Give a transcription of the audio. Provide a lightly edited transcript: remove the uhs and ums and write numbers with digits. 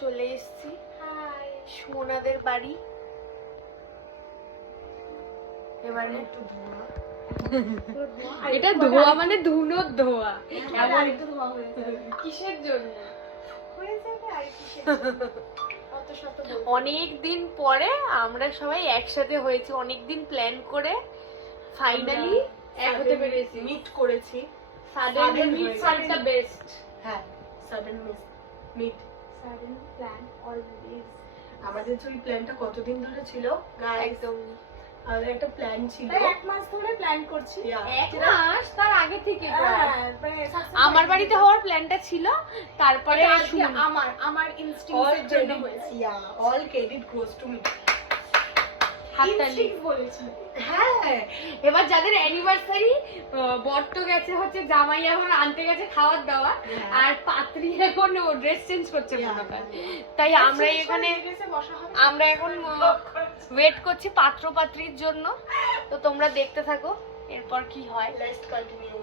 চলে এসেছি সুমনাদের বাড়ি। এবারে একটু ধোয়া, এটা ধোয়া মানে ধুনোর ধোয়া। এমন একটু ধোয়া হয়ে যাবে। কিসের জন্য? হয়ে যাবে আর কিসের জন্য? অত শত বলবো। অনেক দিন পরে আমরা সবাই একসাথে হয়েছি, অনেক দিন প্ল্যান করে ফাইনালি এক হতে পেরেছি। মিট করেছি। Sudden meet are the best. হ্যাঁ, sudden meet. Sudden plan always. আমাদের যে প্ল্যানটা কতদিন ধরে ছিল গাইস, একদম আমাদের একটা প্ল্যান ছিল, এক মাস ধরে প্ল্যান করছি। এক মাস তার আগে থেকে হ্যাঁ, আমার বাড়িতে হওয়ার প্ল্যানটা ছিল, তারপরে আমার ইনস্টিংক্টের জন্য হয়েছে। All credit goes to me. Instinct বলেছি। হ্যাঁ, এবার যাদের অ্যানিভার্সারি, বর তো গেছে হচ্ছে জামাই এখন আনতে গেছে খাবার দাবার, আর পাত্রী এখন ড্রেস চেঞ্জ করছে মনে হয়। তাই আমরা এখন ওয়েট করছি পাত্র পাত্রীর জন্য। তো তোমরা দেখতে থাকো এরপর কি হয়। Let's continue.